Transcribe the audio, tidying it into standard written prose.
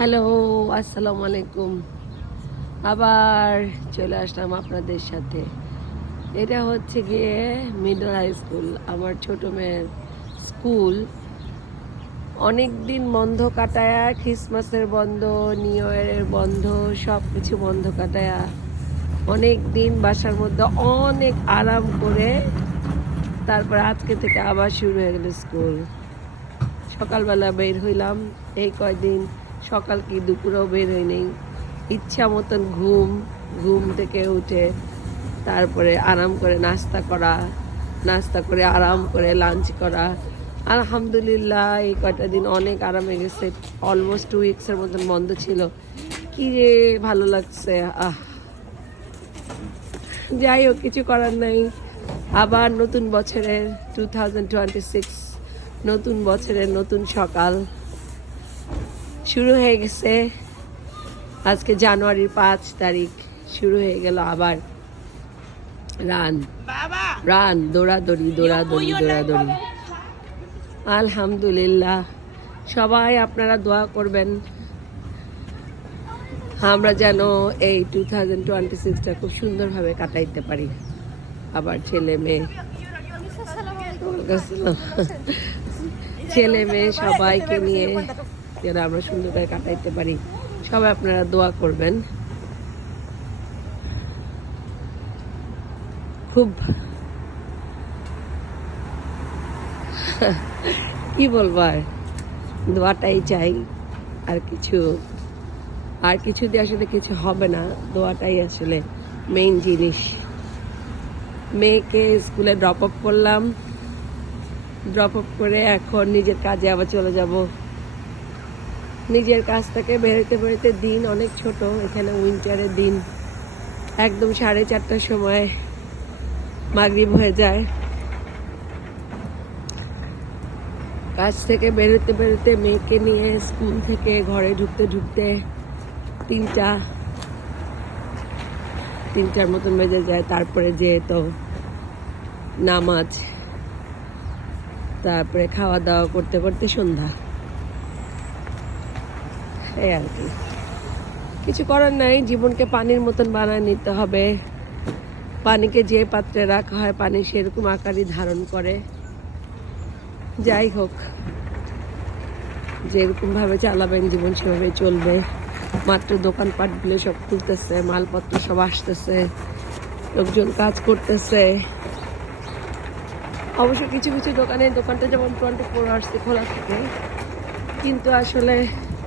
Hello, আসসালামু আলাইকুম। আবার চলে আসলাম আপনাদের সাথে। এটা হচ্ছে গিয়ে মিডল হাই স্কুল, আমার ছোট মেয়ের স্কুল। অনেক দিন বন্ধ কাটায়া, ক্রিসমাসের বন্ধ, নিউ ইয়ারের বন্ধ, সব কিছু বন্ধ কাটায়া অনেক দিন বাসার মধ্যে অনেক আরাম করে তারপর আজকে থেকে আবার শুরু হয়ে গেল স্কুল। সকালবেলা বের হইলাম, এই কয়দিন সকাল কি দুপুরেও বের হই নেই, ইচ্ছা মতন ঘুম থেকে উঠে তারপরে আরাম করে নাস্তা করে আরাম করে লাঞ্চ করা। আলহামদুলিল্লাহ এই কয়টা দিন অনেক আরামে গেছে। অলমোস্ট 2 উইক্সের মতন বন্ধ ছিল, কি রে ভালো লাগছে। যাই হোক, কিছু করার নাই। আবার নতুন বছরের 2026 নতুন বছরের নতুন সকাল শুরু হয়ে গেছে। আজকে জানুয়ারির 5 তারিখ শুরু হয়ে গেল আবার রান দৌড়াদৌড়ি। আলহামদুলিল্লাহ, সবাই আপনারা দোয়া করবেন আমরা যেন এই 2026টা খুব সুন্দরভাবে কাটাইতে পারি। আবার ছেলে মেয়ে সবাইকে নিয়ে যেন আমরা সুন্দর করে কাটাইতে পারি। সবাই আপনারা দোয়া করবেন। খুব কি বলবো, আর দোয়াটাই চাই। আর কিছু দিয়ে আসলে কিছু হবে না। দোয়াটাই আসলে মেইন জিনিস। মেয়েকে স্কুলে ড্রপ আপ করলাম, ড্রপ আপ করে এখন নিজের কাজে আবার চলে যাব। নিজের কাজ থেকে বেরোতে দিন অনেক ছোট। এখানে উইন্টারের দিন, একদম 4:30টার সময় মাগরিব হয়ে যায়। কাজ থেকে বেরোতে মেয়েকে নিয়ে স্কুল থেকে ঘরে ঢুকতে 3টার মতন বেজে যায়। তারপরে যেহেতু নামাজ, তারপরে খাওয়া দাওয়া করতে সন্ধ্যা। এই আর কি, কিছু করার নাই। জীবনকে পানির মতন বানায় নিতে হবে। পানিকে যে পাত্রে রাখা হয় পানি সেরকম আকারই ধারণ করে। যাই হোক, যেরকম ভাবে চালাবেন জীবন সেভাবে চলবে। মাত্র দোকানপাটগুলো সব খুলতেছে, মালপত্র সব আসতেছে, লোকজন কাজ করতেছে। অবশ্য কিছু দোকানটা যেমন 24 আওয়ার্স খোলা থাকে, কিন্তু আসলে